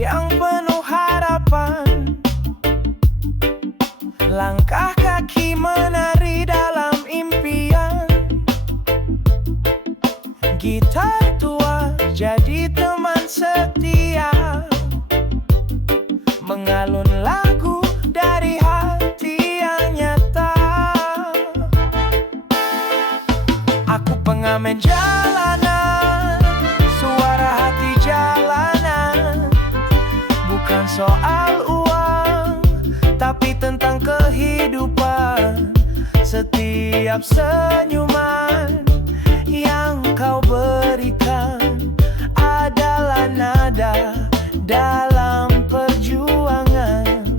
yang penuh harapan. Langkah kaki menari dalam impian. Gitar tua jadi teman setia, mengalun lagu dari hati yang nyata. Aku pengamen jalanan, suara hati jalanan. Bukan soal uang, tapi tentang kehidupan. Setiap senyuman yang kau berikan adalah nada dalam perjuangan.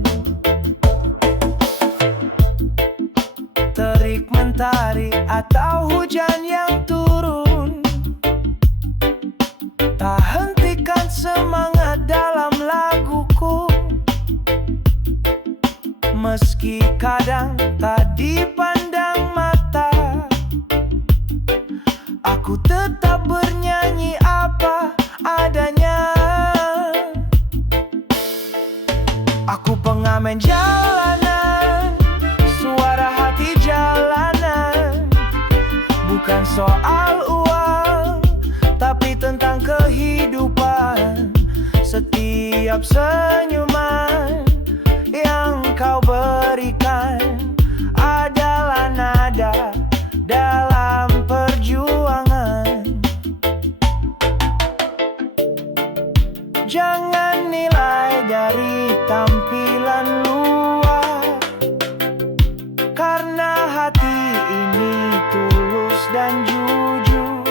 Terik mentari atau hujan yang turun, tak hentikan semangat dalam laguku. Meski kadang tak dipandang mata, aku tetap bernyanyi apa adanya. Aku pengamen jalanan, suara hati jalanan. Bukan soal uang, tapi tentang kehidupan. Setiap senyuman yang kau berikan adalah nada dalam perjuangan. Jangan nilai dari tampilan luar, karena hati ini tulus dan jujur.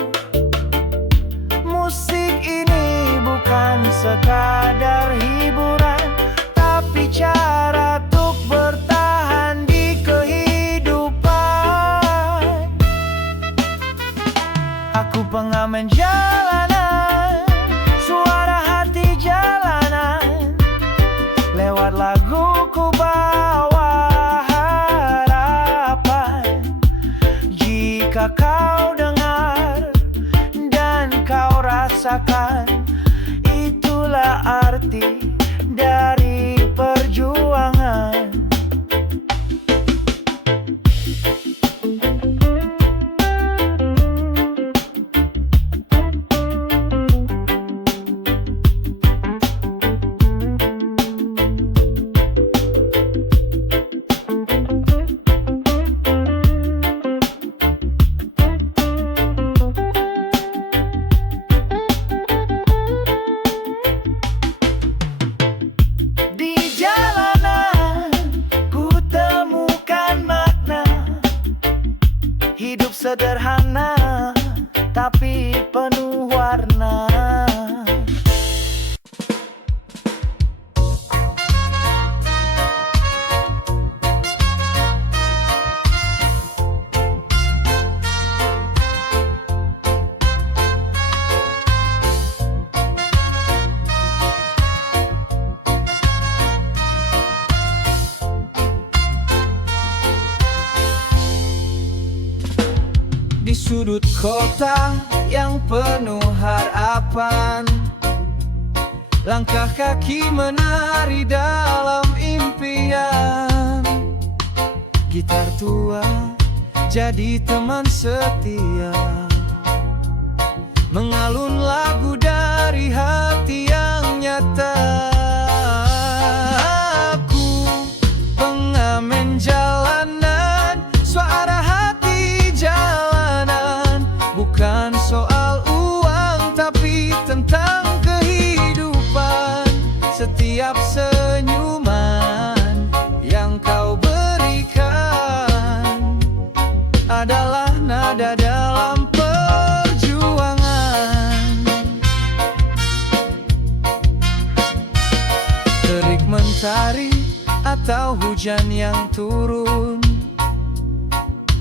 Musik ini bukan sekadar hiburan, tapi cara untuk bertahan di kehidupan. Aku pengamen jalanan, suara hati jalanan. Lewat laguku bawa harapan. Jika kau dengar dan kau rasakan, itulah arti dari perjuangan. Hidup sederhana, tapi penuh warna. Di sudut kota yang penuh harapan, langkah kaki menari dalam impian. Gitar tua jadi teman setia, mengalun lagu dari hati yang nyata. Aku pengamen jalanan, suara hati jalanan. Bukan soal uang, tapi tentang kehidupan. Setiap senyuman yang kau berikan adalah nada dalam perjuangan. Terik mentari atau hujan yang turun,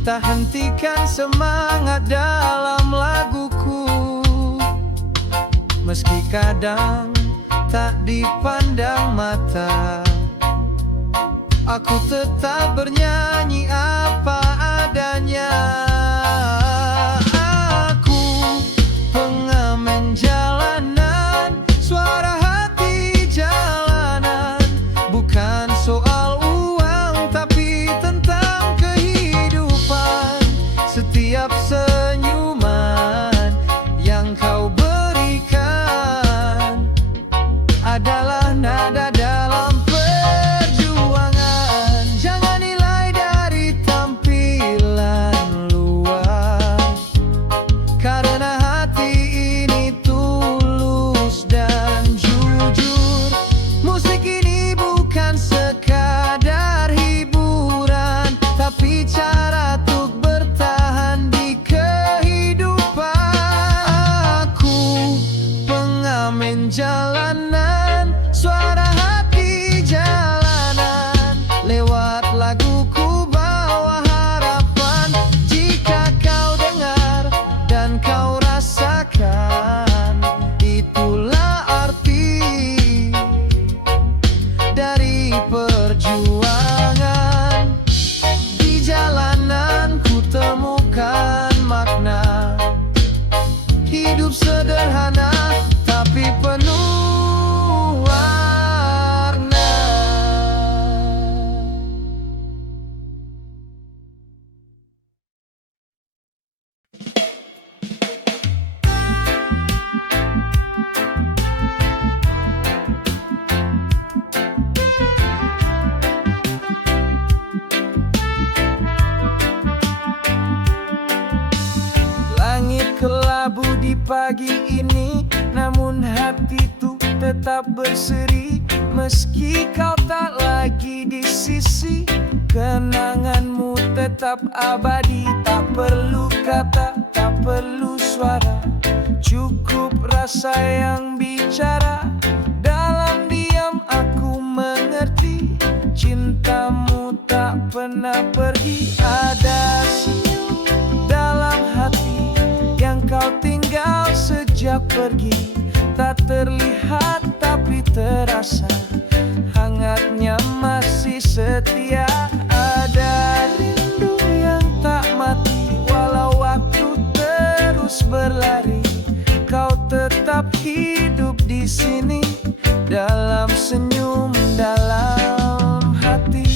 tak hentikan semangat dalam laguku. Meski kadang tak dipandang mata, aku tetap bernyanyi apa adanya. Aku pengamen jalanan, suara hati jalanan. nada dalam perjuangan. Jangan nilai dari tampilan luar, karena hati ini tulus dan jujur. Musik ini bukan sekadar hiburan, tapi cara untuk bertahan di kehidupan. Aku pengamen jalanan, suara hati jalanan. Lewat laguku bawa harapan. Jika kau dengar dan kau rasakan, itulah arti dari perjuangan. Di jalanan ku temukan makna hidup sederhana tapi penuh warna. Langit kelabu di pagi ini, namun hatiku tetap berseri. Meski kau tak lagi di sisi, kenanganmu tetap abadi. Tak perlu kata, tak perlu suara, cukup rasa yang bicara. Dalam diam aku mengerti, cintamu tak pernah pergi. Ada senyum dalam hati yang kau tinggal sejak pergi. Tak terlihat tapi terasa, hangatnya masih setia. Ada rindu yang tak mati, walau waktu terus berlari. Kau tetap hidup di sini, dalam senyum, dalam hati.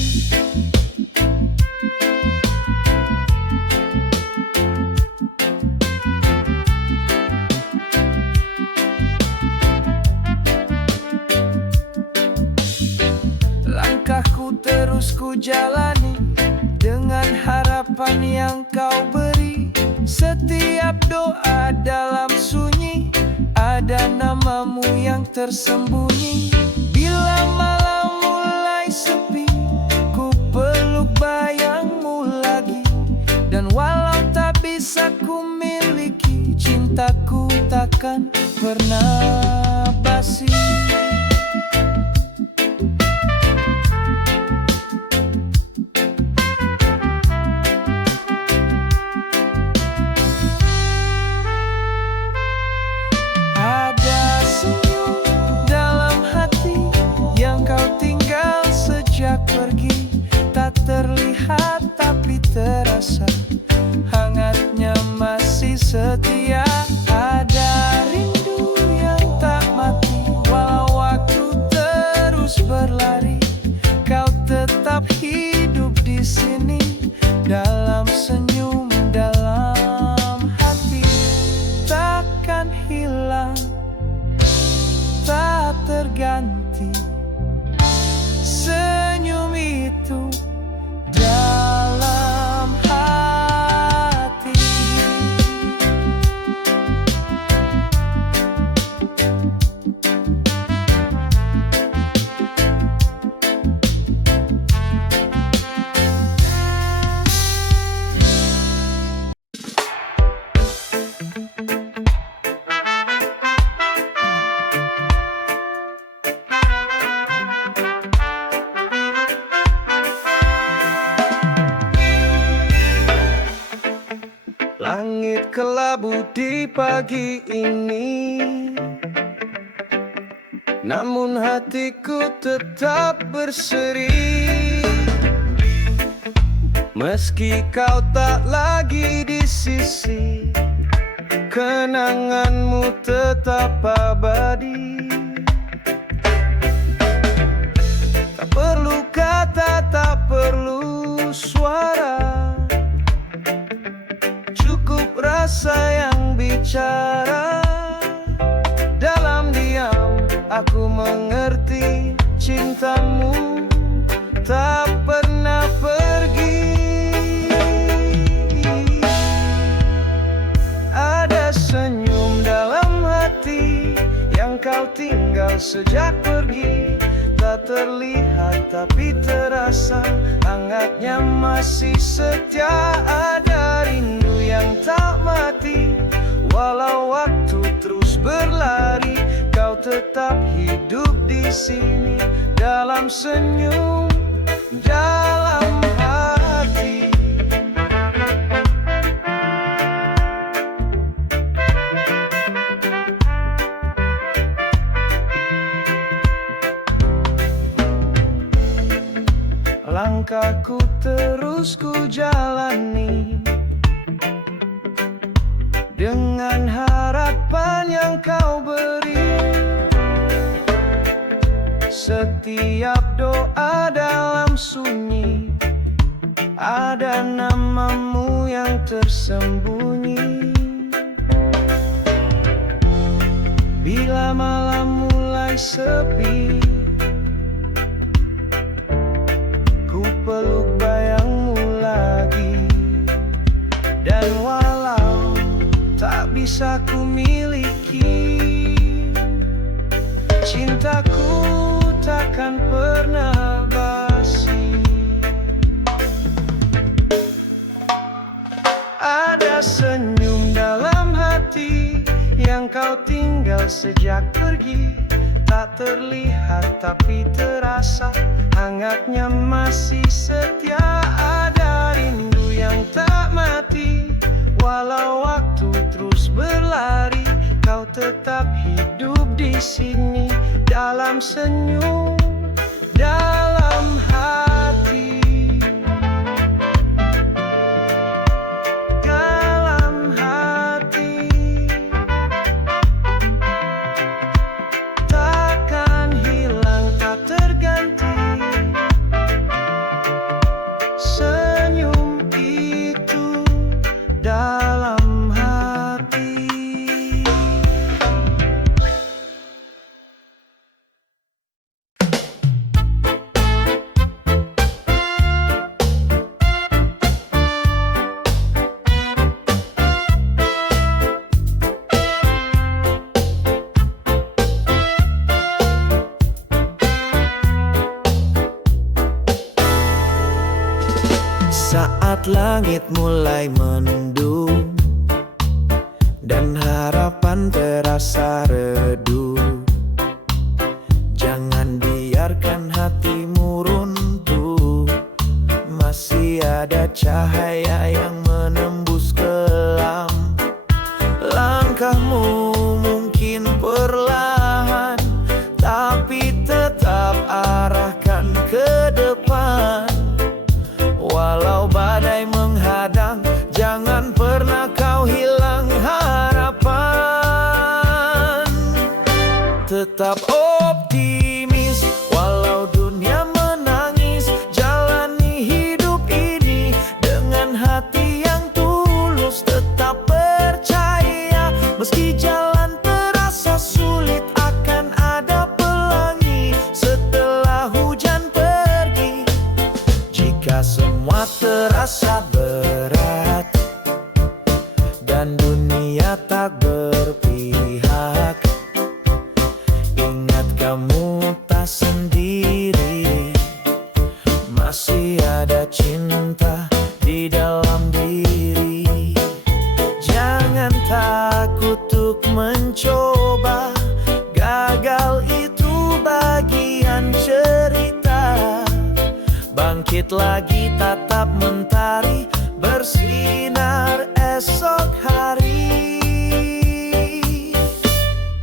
Langkahku terus ku jalani dengan harapan yang kau beri. Setiap doa dalam sunyi, ada namamu yang tersembunyi. Bila malam mulai sepi, ku peluk bayangmu lagi. Dan walau tak bisa ku miliki, cintaku takkan pernah basi. Pergi, tak terlihat tapi terasa, hangatnya masih setia. Ada rindu yang tak mati, walau waktu terus berlari. Kau tetap hidup di sini, dalam senyum, dalam hati. Takkan hilang, tak terganti senyum itu dalam hati. Langit kelabu di pagi ini, namun hatiku tetap berseri. Meski kau tak lagi di sisi, kenanganmu tetap abadi. Tak perlu kata, tak perlu suara, cukup rasa yang bicara. Dalam diam aku mengerti, tinggal sejak pergi. Tak terlihat tapi terasa, hangatnya masih setia. Ada rindu yang tak mati, walau waktu terus berlari. Kau tetap hidup di sini, dalam senyum, dalam hati. Langkahku terus ku jalani, dengan harapan yang kau beri. Setiap doa dalam sunyi, ada namamu yang tersembunyi. Bila malam mulai sepi, peluk bayangmu lagi. Dan walau tak bisa ku miliki, cintaku takkan pernah basi. Ada senyum dalam hati yang kau tinggal sejak pergi. Tak terlihat tapi terasa, hangatnya masih setia. Ada rindu yang tak mati, walau waktu terus berlari. Kau tetap hidup di sini, dalam senyum, dalam hati. Saat langit mulai mendung dan harapan terasa redup, jangan biarkan hatimu runtuh. Masih ada cahaya yang menembus kelam. Langkahmu mungkin perlahan, tapi tetap arahkan ke depan. Walau badai menghadang, jangan pernah kau hilang harapan. Tetap optimis, walau dunia menangis. Jalani hidup ini dengan hati yang tulus. Tetap percaya, meski jalan terasa sulit, akan ada pelangi setelah hujan pergi. Jika semua terasa berat dan dunia tak berpihak, ingat kamu tak sendiri. Masih ada cinta di dalam diri. Jangan takut untuk mencoba, gagal itu bagian cerita. Bangkit lagi, tatap mentari, bersinar esok hari.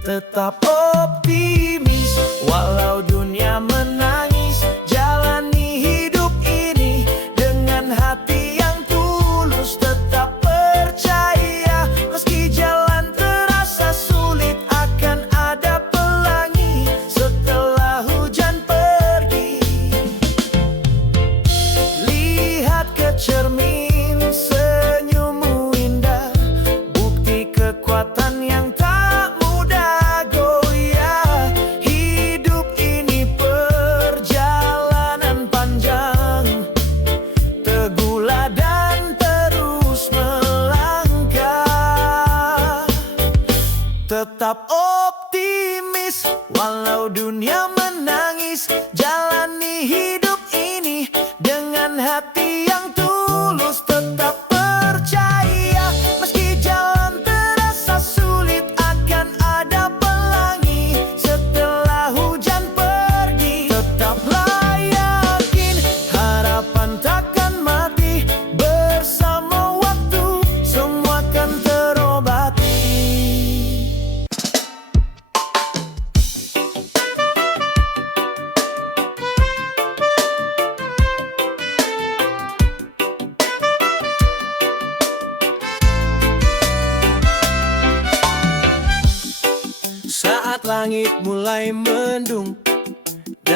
Tetap optimis, walau dunia menangis. Jalani hidup ini dengan hati yang tulus. Tetap percaya, meski jalan terasa sulit, akan ada pelangi setelah hujan pergi. Cermin senyummu indah, bukti kekuatan yang tak mudah goyah. Hidup ini perjalanan panjang, teguhlah dan terus melangkah. Tetap optimis, walau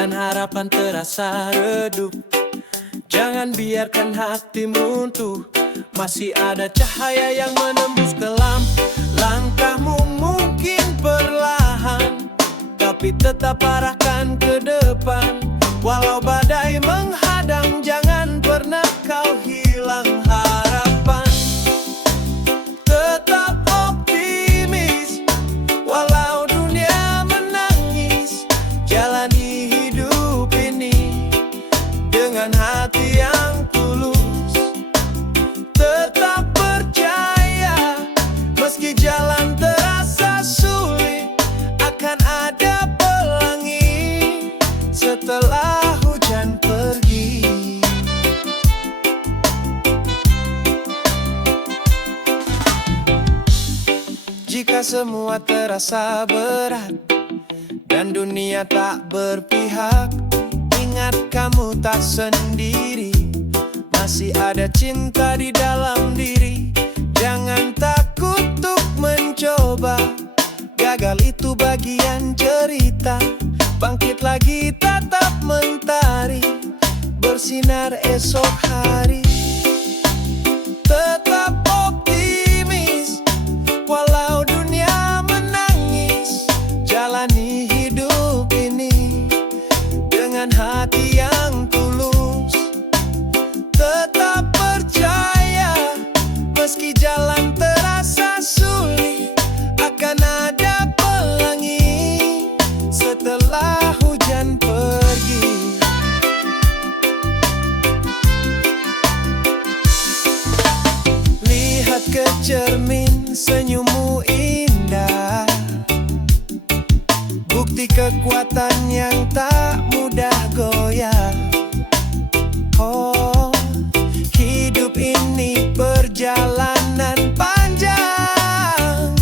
dan harapan terasa redup. Jangan biarkan hati runtuh, masih ada cahaya yang menembus kelam. Langkahmu mungkin perlahan, tapi tetap arahkan ke depan. Walau badai menghadang, jangan pernah kau hilang harapan. Tetap optimis, walau dunia menangis. Jalani hidup ini dengan hati yang tulus. Tetap percaya, meski jalan terasa sulit, akan ada pelangi setelah hujan pergi. Jika semua terasa berat dan dunia tak berpihak, ingat kamu tak sendiri. Masih ada cinta di dalam diri. Jangan takut untuk mencoba, gagal itu bagian cerita. Bangkit lagi, tatap mentari, bersinar esok hari. Tetap optimis, walau dunia menangis. Jalani hidup ini dengan hati yang tulus. Tetap percaya, meski jalan terasa sulit, akan ada pelangi setelah hujan pergi. Lihat ke cermin, senyummu indah, bukti kekuatan yang tak mudah goyah. Oh, hidup ini perjalanan panjang.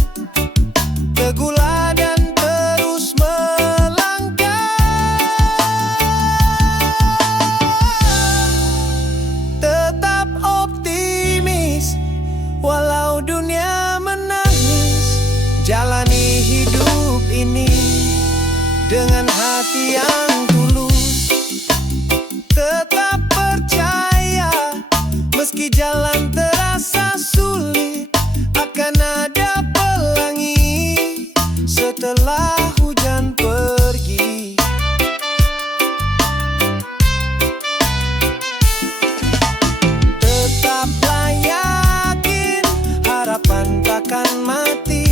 Teguhlah dan terus melangkah. Tetap optimis, walau dunia menangis. Jalani hidup ini dengan hati yang tulus. Tetap percaya, meski jalan terasa sulit, akan ada pelangi setelah hujan pergi. Tetaplah yakin, harapan takkan mati.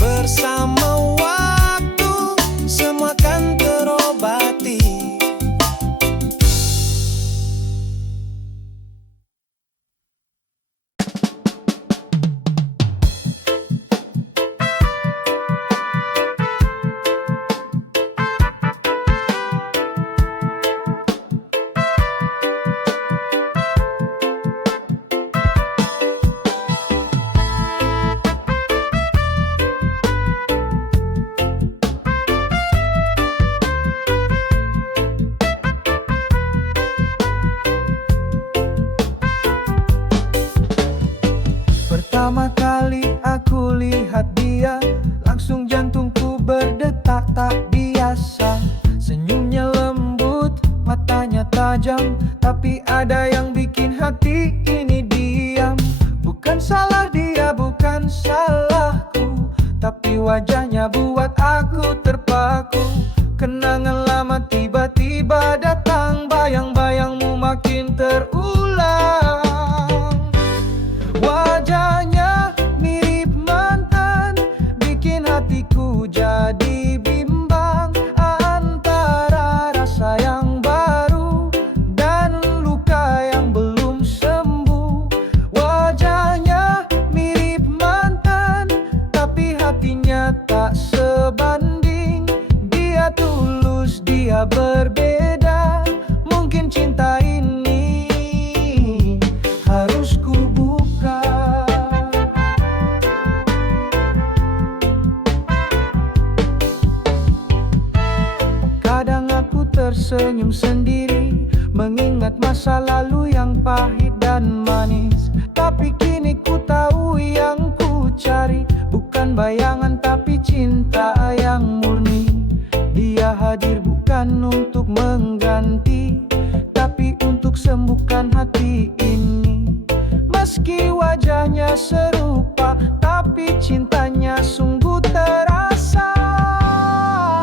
Bersama waktu, semua kan terobati. Pertama kali aku lihat dia, langsung jantungku berdetak tak biasa. Senyumnya lembut, matanya tajam, tapi ada yang bikin hati ini diam. Bukan salah dia, bukan salahku, tapi wajahnya buat aku terpaku. Kenangan lama tiba-tiba datang, bayang-bayangmu makin terulang. Wajahnya mirip mantan, bikin hatiku jadi bimbang antara rasa yang baru dan luka yang belum sembuh. Wajahnya mirip mantan, tapi hatinya tak sebanding. Dia tulus, dia berbeda. Mungkin cinta ini harus ku buka. Kadang aku tersenyum sendiri, mengingat masa lalu yang pahit dan manis. Tapi kini ku tahu yang ku cari bukan bayangan, tapi cinta yang murni. Dia hadir bukan bukan untuk mengganti, tapi untuk sembuhkan hati ini. Meski wajahnya serupa, tapi cintanya sungguh terasa.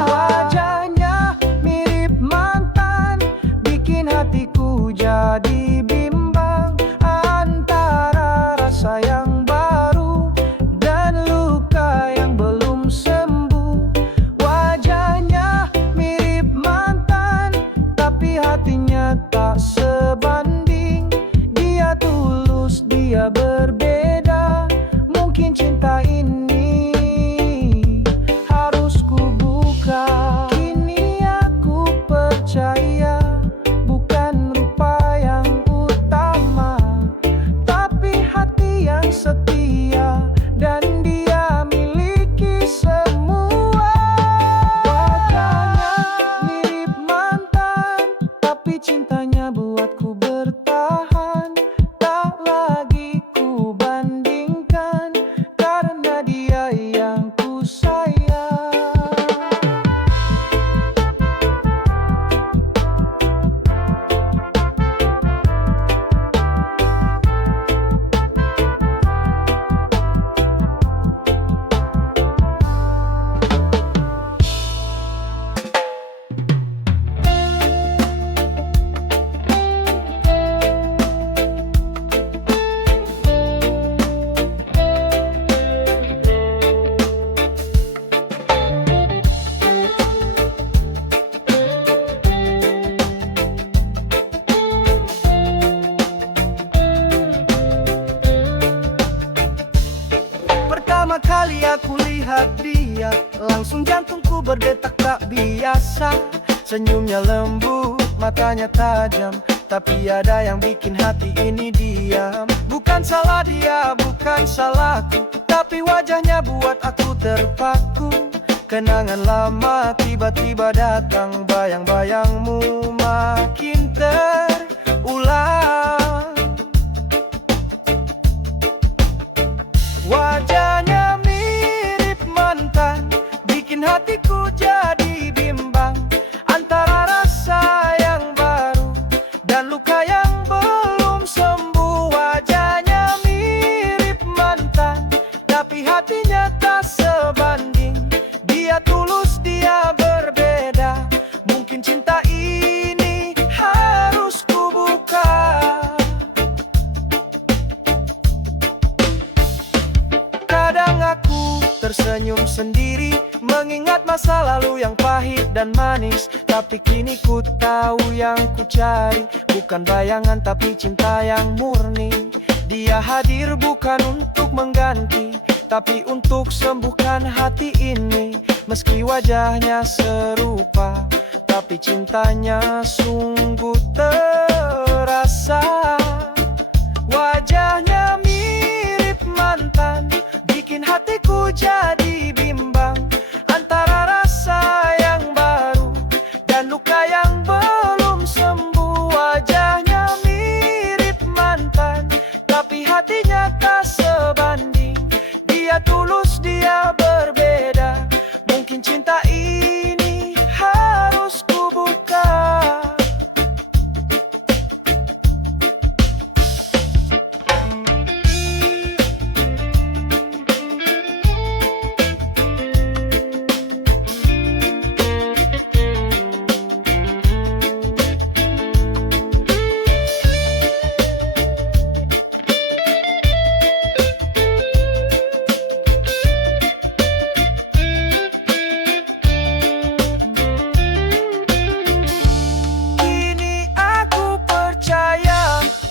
Wajahnya mirip mantan, bikin hatiku jadi bimbang antara rasa yang baru dan luka yang belum sembuh. Wajahnya mirip mantan, tapi hatinya tak sebanding. Dia tulus, dia berbeda. Mungkin cinta ini harus ku buka. Kini aku percaya, bukan rupa yang utama, tapi hati yang setia, dan dia miliki semua. Wajahnya mirip mantan, tapi cintanya buatku bertahan. Tak lagi ku bandingkan, karena dia yang ku sayang. Pertama kali aku lihat dia, langsung jantungku berdetak tak biasa. Senyumnya lembut, matanya tajam, tapi ada yang bikin hati ini diam. Bukan salah dia, bukan salahku, tapi wajahnya buat aku terpaku. Kenangan lama tiba-tiba datang, bayang-bayangmu makin terulang. Wajahnya mirip mantan, bikin hatiku jadi bimbang antara rasa yang baru dan luka yang belum sembuh. Wajahnya mirip mantan, tapi hatinya tak sebanding. Dia tulus, dia berbeda. Mungkin cinta ini harus ku buka. Kadang aku tersenyum sendiri, mengingat masa lalu yang pahit dan manis. Tapi kini ku tahu yang ku cari bukan bayangan, tapi cinta yang murni. Dia hadir bukan untuk mengganti, tapi untuk sembuhkan hati ini. Meski wajahnya serupa, tapi cintanya sungguh terasa. Wajahnya mirip mantan, bikin hatiku jadi bimbang antara rasa yang baru dan luka yang belum sembuh. Wajahnya mirip mantan, tapi hatinya tak sebanding. Dia tulus, dia berbeda. Mungkin cinta ini harus ku buka.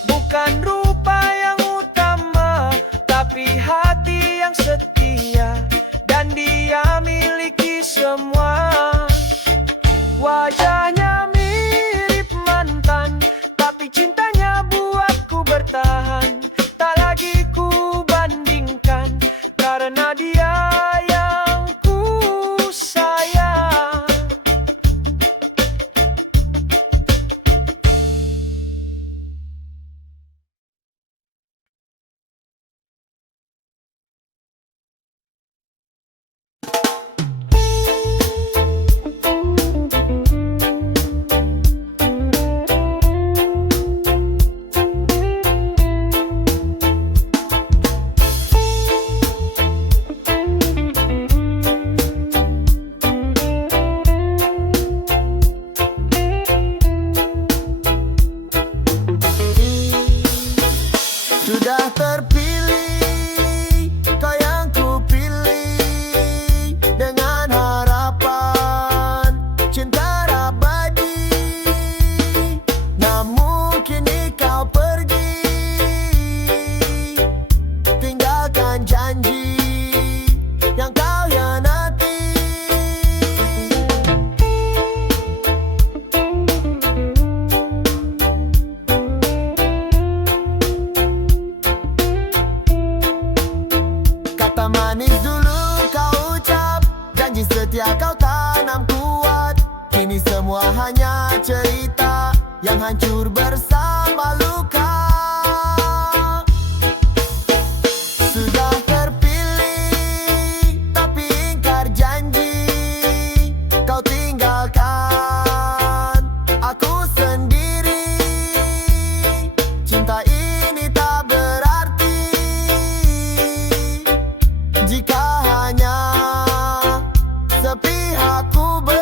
Bukan rupa yang utama, tapi hati yang setia, dan dia miliki semua. Wajahnya mirip mantan, tapi cintanya buatku bertahan. Tak lagi ku bandingkan, karena dia yang ku sayang. Semua hanya cerita yang hancur bersama luka. Sudah terpilih tapi ingkar janji, kau tinggalkan aku sendiri. Cinta ini tak berarti jika hanya sepihak ku beri.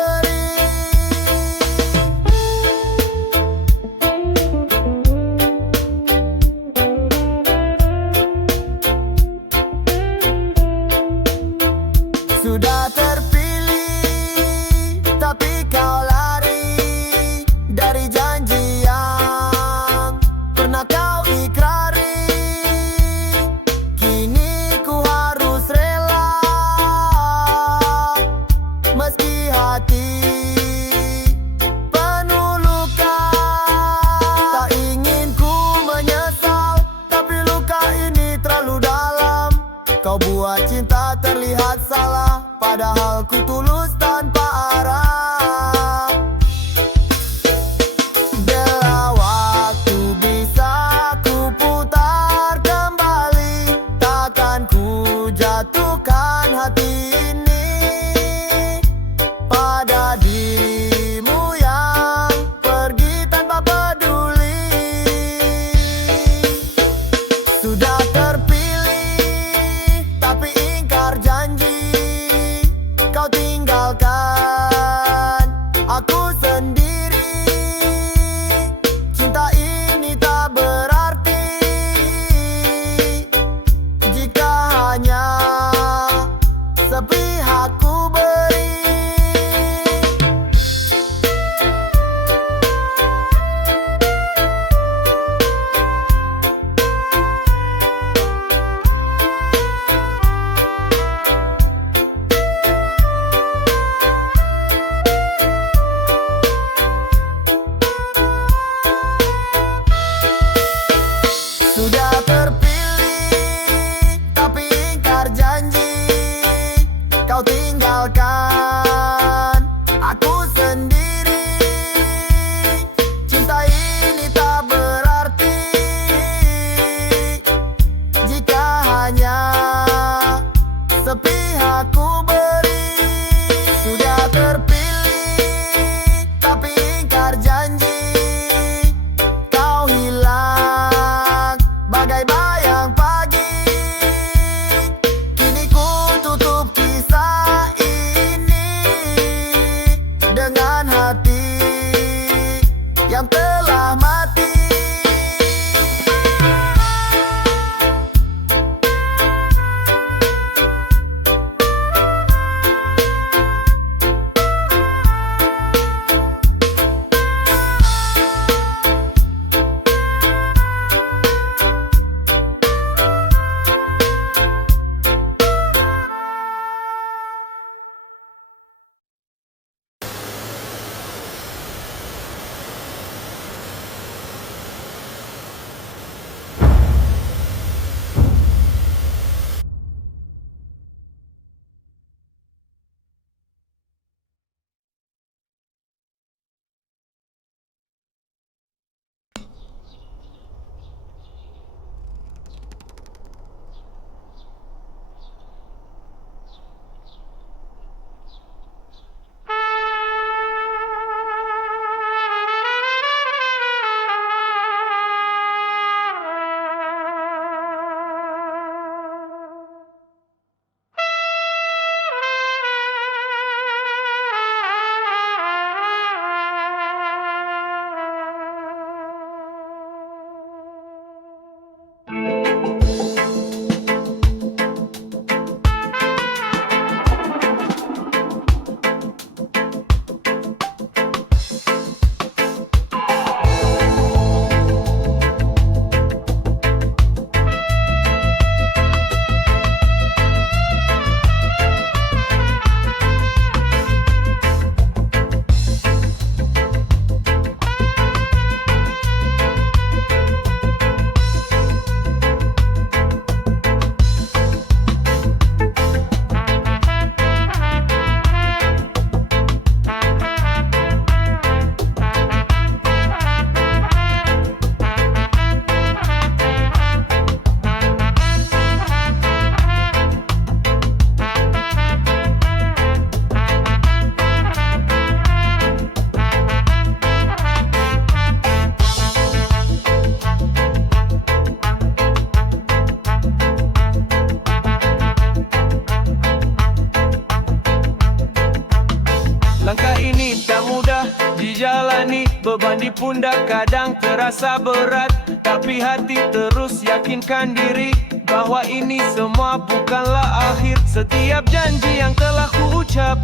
menjalani. Beban di pundak kadang terasa berat, tapi hati terus yakinkan diri bahwa ini semua bukanlah akhir. Setiap janji yang telah kuucap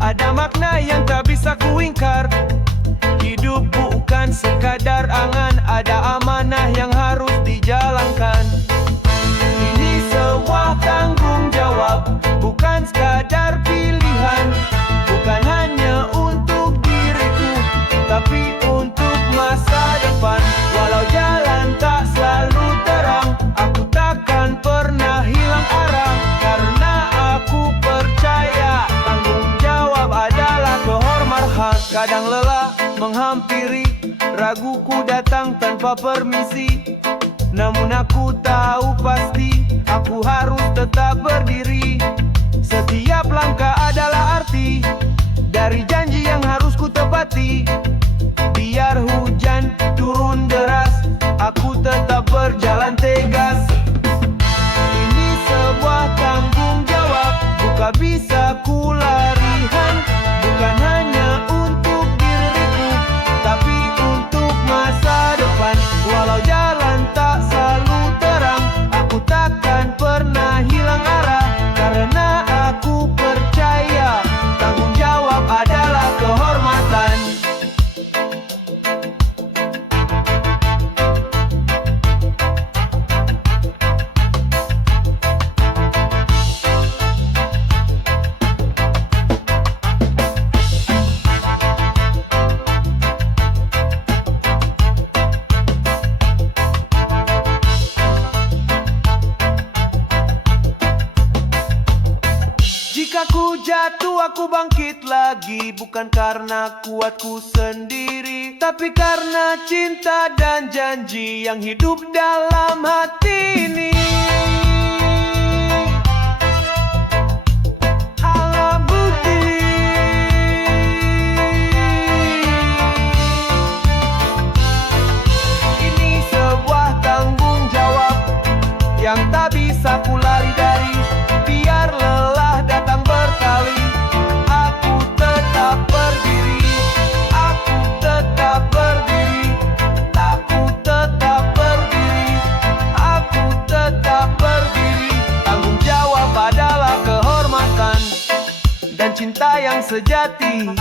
ada makna yang tak bisa kuingkar. Hidup bukan sekadar angan, ada amanah yang harus dijalankan. Ini sebuah tanggung jawab, bukan sekadar pilihan. Bukan hanya untuk diriku, tapi untuk masa depan. Walau jalan tak selalu terang, aku takkan pernah hilang arah. Karena aku percaya tanggung jawab adalah kehormatan. Kadang lelah menghampiri, raguku datang tanpa permisi. Namun aku tahu pasti, aku harus tetap berdiri. Setiap langkah adalah arti dari janji yang harus ku tepati. Biar hujan turun deras, aku tetap berjalan tegas. Ini sebuah tanggung jawab, bukan bisa ku larikan. Bukan hanya untuk diriku, tapi untuk masa depan. Walau jalan tak selalu terang, aku takkan pernah hilang arah. Karena aku percaya tanggung jawab adalah kehormatan. Jika ku jatuh, aku bangkit lagi. Bukan karena kuatku sendiri, tapi karena cinta dan janji yang hidup dalam hati ini. Alam bukti, ini sebuah tanggung jawab yang tak bisa ku lari dari. Biar lelah datang berkali, aku tetap berdiri. Aku tetap berdiri. Aku tetap berdiri. Aku tetap berdiri. Tanggung jawab adalah kehormatan dan cinta yang sejati.